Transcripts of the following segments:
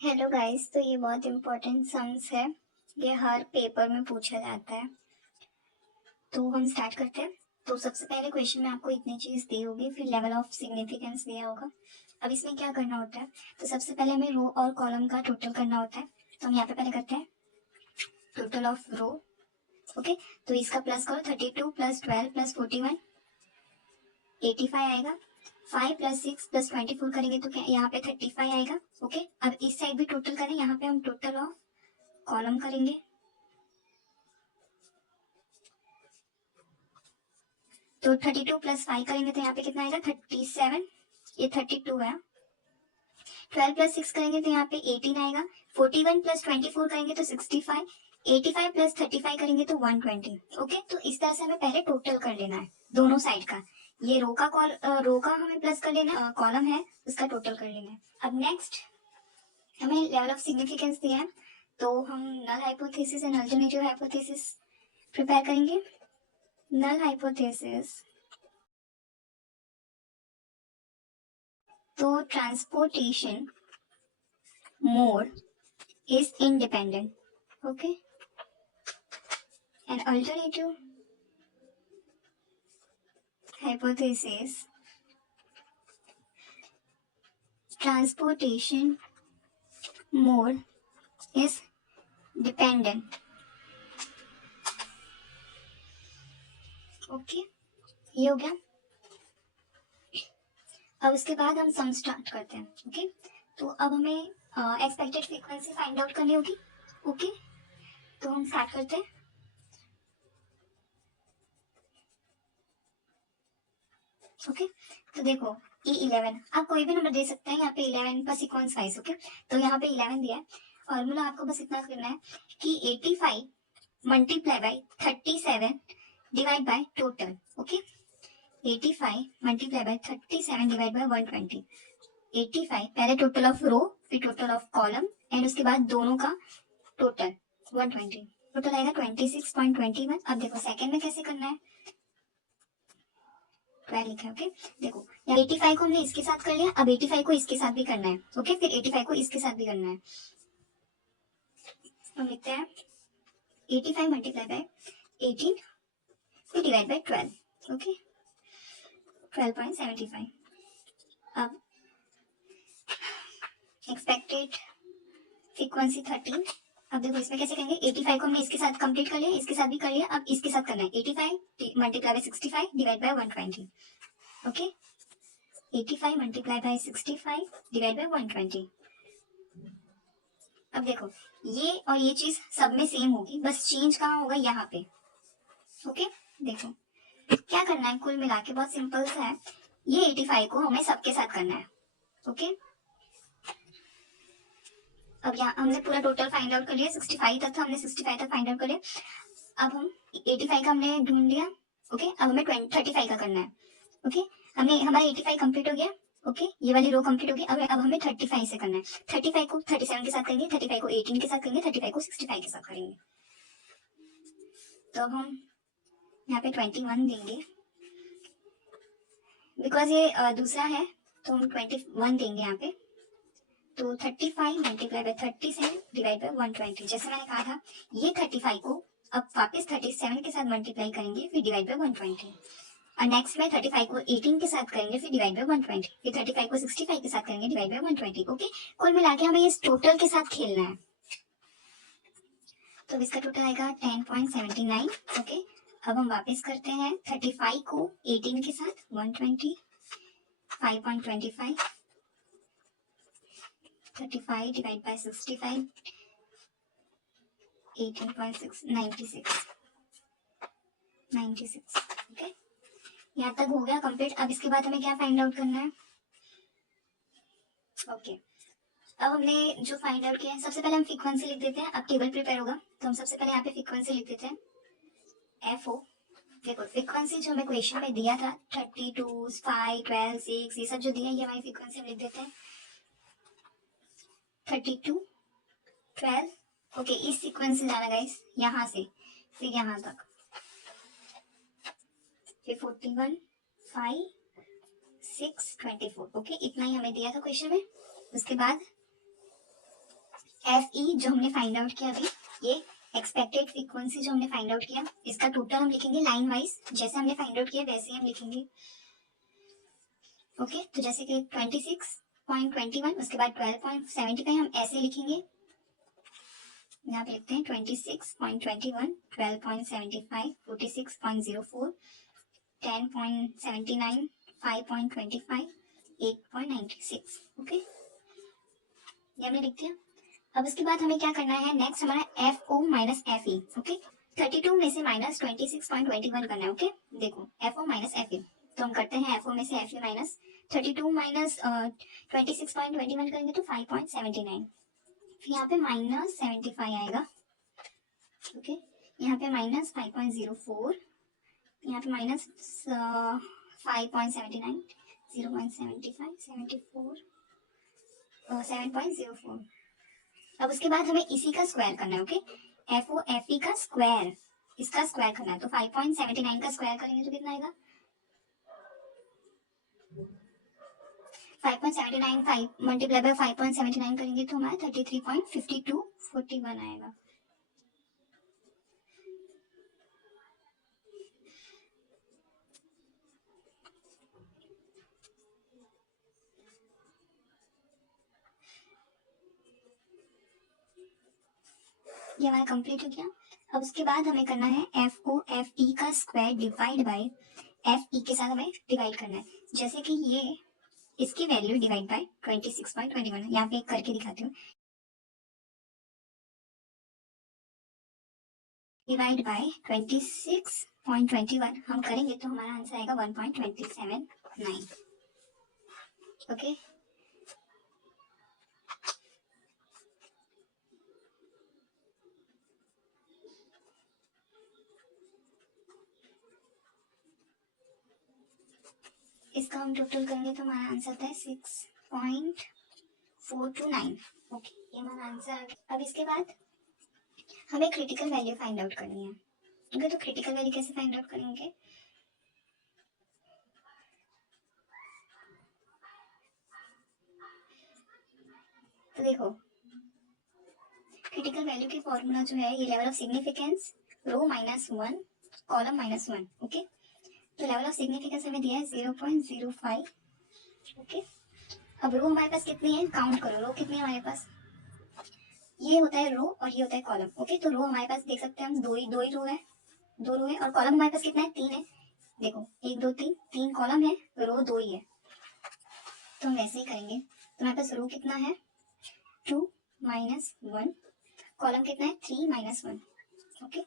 Hello guys, तो ये बहुत इंपॉर्टेंट सम्स है। ये हर पेपर में पूछा जाता है। तो हम स्टार्ट करते हैं। तो सबसे पहले क्वेश्चन में आपको इतनी चीज दी होगी, फिर लेवल ऑफ सिग्निफिकेंस दिया होगा। अब इसमें क्या करना होता है, तो सबसे पहले हमें रो और कॉलम का टोटल करना होता है। तो हम यहाँ पे पहले करते हैं टोटल ऑफ रो। ओके, तो इसका प्लस करो, 32 प्लस 12 प्लस 41 85 आएगा। 5 प्लस 6 प्लस 24 करेंगे तो क्या यहाँ पे 35 आएगा। ओके, अब इस साइड भी टोटल करें, यहाँ पे हम टोटल ऑफ कॉलम करेंगे। तो 32 प्लस 5 करेंगे तो यहाँ पे कितना आएगा 37। ये 32 है। 12 प्लस 6 करेंगे तो यहाँ पे 18 आएगा। 41 प्लस 24 करेंगे तो 65। 85 प्लस 35 करेंगे तो 120। ओके, तो इस तरह से हमें पहले टोटल कर लेना है दोनों साइड का। ये रो का हमें प्लस कर लेना है, कॉलम है उसका टोटल कर लेना है। अब नेक्स्ट हमें लेवल ऑफ सिग्निफिकेंस दिया है, तो हम null hypothesis and alternative hypothesis prepare करेंगे। नल हाइपोथेसिस, तो transportation mode is independent. Okay, an alternative hypothesis, transportation mode is dependent. Okay, ये हो गया। अब उसके बाद हम सम स्टार्ट करते हैं। ओके, तो अब हमें एक्सपेक्टेड फ्रीक्वेंसी फाइंड आउट करनी होगी। ओके, तो हम स्टार्ट करते हैं। ओके, तो देखो E11 आप कोई भी नंबर दे सकते हैं, यहाँ पे 11 का सीक्वेंस वाइज। ओके, तो यहाँ पे 11 दिया है। फॉर्मूला आपको बस इतना करना है कि 85 multiply by 37 divide by total. Okay, 85 multiply by 37 divide by 120। 85 पहले टोटल ऑफ रो, फिर टोटल ऑफ कॉलम, एंड उसके बाद दोनों का टोटल 120। टोटल आएगा 26.21। अब देखो सेकंड में कैसे करना है, 12 लिखा है। ओके, देखो यहाँ 85 को हमने इसके साथ कर लिया, अब 85 को इसके साथ भी करना है। ओके, फिर 85 को इसके साथ भी करना है। हम लिखते हैं 85 मल्टीप्लाई बाय 18 फिर डिवाइड बाय 12। ओके, 12.75। अब एक्सपेक्टेड फ्रीक्वेंसी 13। अब देखो इसमें कैसे करेंगे, 85 को हमने इसके साथ कंप्लीट कर लिया, इसके साथ भी कर लिया, अब इसके साथ करना है 85 multiply by 65 divide by 120। Okay, 85 multiply by 65 divide by 120। अब देखो ये और ये चीज सब में सेम होगी, बस चेंज कहाँ होगा, यहाँ पे। ओके, देखो क्या करना है, कुल मिला के बहुत सिंपल सा है। ये 85 को हमें सबके साथ करना है। ओके, अब यहाँ हमने पूरा टोटल फाइंड आउट कर लिया, 65 तक था, हमने 65 तक फाइंड आउट कर लिया। अब हम 85 का हमने ढूंढ लिया। ओके, अब हमें 35 का करना है। ओके, हमने हमारा 85 कंप्लीट हो गया। ओके, ये वाली रो कंप्लीट हो गई। अब हमें 35 से करना है। 35 को 37 के साथ करेंगे, 35 को 18 के साथ करेंगे, 35 को 65 के साथ करेंगे। तो अब हम यहाँ पे 21 देंगे, बिकॉज ये दूसरा है तो हम 21 देंगे यहाँ पे। तो 35 मल्टीप्लाई बाय 37 डिवाइड बाय 120। जैसे मैंने कहा था, ये 35 को अब वापस 37 के साथ मल्टीप्लाई करेंगे, फिर डिवाइड बाय 120। और नेक्स्ट में 35 को 18 के साथ करेंगे, फिर डिवाइड बाय 120। फिर 35 को 65 के साथ करेंगे, डिवाइड बाय 120। ओके, कुल मिला के हमें इस टोटल के साथ खेलना है। तो इसका टोटल आएगा 10.79। ओके, अब हम वापस करते हैं 35 को 18 के साथ 120, 5.25, 35 डिवाइड बाय 65, 18.6, 96। ओके, यहाँ तक हो गया कंप्लीट। अब इसके बाद हमें क्या फाइंड आउट करना है। ओके, अब हमने जो फाइंड आउट किया है, सबसे पहले हम फ्रीक्वेंसी लिख देते हैं। अब टेबल प्रिपेयर होगा, तो हम सबसे पहले यहाँ पे फ्रीक्वेंसी लिख देते हैं, FO। देखो फ्रीक्वेंसी जो हमें क्वेश्चन में दिया था 32, 5, 12, 6, ये सब जो दिया है, ये हमारी फ्रीक्वेंसी हम लिख देते हैं 32, 12। ओके, इस सीक्वेंस से जाना गाइस, यहाँ से फिर यहाँ तक, फिर 41, 5, 6, 24। ओके, इतना ही हमें दिया था क्वेश्चन में। उसके बाद एफ ई जो हमने फाइंड आउट किया अभी, ये एक्सपेक्टेड फ्रीक्वेंसी जो हमने फाइंड आउट किया, इसका टोटल हम लिखेंगे लाइन वाइज, जैसे हमने फाइंड आउट किया वैसे ही हम लिखेंगे। ओके, तो जैसे कि 26.21, उसके बाद 12.75 हम ऐसे लिखेंगे। यहाँ पे लिखते हैं 26.21, 12.75, 46.04, 10.79, 5.25, 8.96। ओके, ये हमने लिख दिया। अब उसके बाद हमें क्या करना है, नेक्स्ट हमारा F O minus F E. Okay, 32 में से माइनस 26.21 करना है। ओके, देखो F O minus F E, तो हम करते हैं एफ ओ में से एफ ई माइनस 32 माइनस 26.21 करेंगे तो 5.79, फिर यहाँ पे माइनस 75 आएगा। ओके, यहाँ पे माइनस 5.04, यहाँ पे माइनस 5.79, 0.75, 74, 7.04। अब उसके बाद हमें इसी का स्क्वायर करना है। Okay, F O F E का स्क्वायर, इसका स्क्वायर करना है, तो 5.79 का स्क्वायर करेंगे तो कितना आएगा, 5.79, 5 मल्टीप्लाई बाय 5.79 करेंगे तो हमारा 33.5241 आएगा। ये हमारा कंप्लीट हो गया। अब उसके बाद हमें करना है एफ ओ एफ ई का square divide by F E के साथ हमें डिवाइड करना है। जैसे कि ये इसकी वैल्यू डिवाइड बाय 26.21, यहाँ पे एक करके दिखाती हूँ, डिवाइड बाय 26.21 हम करेंगे तो हमारा आंसर आएगा 1.279। ओके, इसका हम टोटल करेंगे तो हमारा आंसर आता है 6.429। ओके, ये हमारा आंसर। अब इसके बाद हमें क्रिटिकल वैल्यू फाइंड आउट करनी है। ओके, तो क्रिटिकल वैल्यू कैसे फाइंड आउट करेंगे, तो देखो क्रिटिकल वैल्यू की फॉर्मूला जो है, ये level of significance row -1 column -1। Okay, तो लेवल ऑफ सिग्निफिकेंस हमें दिया है 0.05। ओके, अब रो हमारे पास कितनी है, काउंट करो रो कितनी है हमारे पास, ये होता है रो और ये होता है कॉलम। ओके, तो रो हमारे पास देख सकते हैं हम दो ही रो है, और कॉलम हमारे पास कितना है, 3 है। देखो 1 2 3, 3 कॉलम है, रो 2 ही है, तो हम वैसे ही करेंगे। तो हमारे पास रो कितना है, 2 - 1, कॉलम कितना है, 3 - 1। ओके,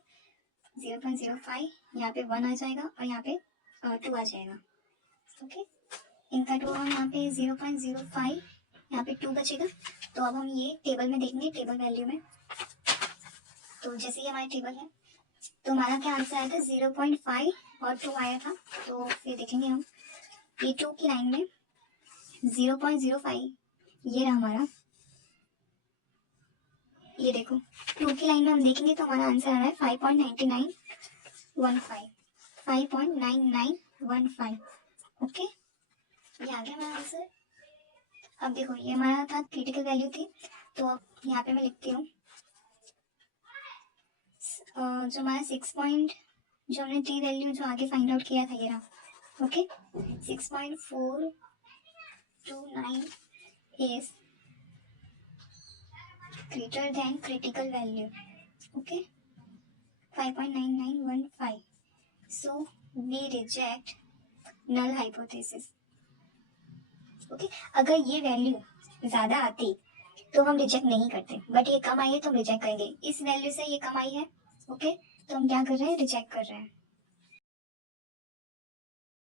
0.05, यहाँ पे 1 आ जाएगा और यहाँ पे 2 आ जाएगा। ओके, इनका 2 हम यहाँ पे 0.05, यहाँ पे 2 बचेगा। तो अब हम ये टेबल में देखेंगे, टेबल वैल्यू में, तो जैसे ये हमारी टेबल है तो हमारा क्या आंसर आया था, 0.5 और 2 आया था। तो फिर देखेंगे हम, ये 2 की लाइन में 0.05, ये रहा हमारा, ये देखो 2 की लाइन में हम देखेंगे तो हमारा आंसर आ रहा है 5.9915, 5.9915। ओके, ये आ गया हमारा आंसर। अब देखो ये हमारा था क्रिटिकल वैल्यू थी, तो अब यहाँ पे मैं लिखती हूँ जो हमारा 6 पॉइंट, जो हमने टी वैल्यू जो आगे फाइंड आउट किया था, ये रहा। Okay, 6.429 is greater than critical value. Okay, 5.9915. So we reject null hypothesis. Okay, अगर ये वैल्यू ज्यादा आती तो हम रिजेक्ट नहीं करते, बट ये कम आई है तो हम रिजेक्ट करेंगे। इस वैल्यू से ये कम आई है, ओके, तो हम क्या कर रहे हैं, रिजेक्ट कर रहे हैं।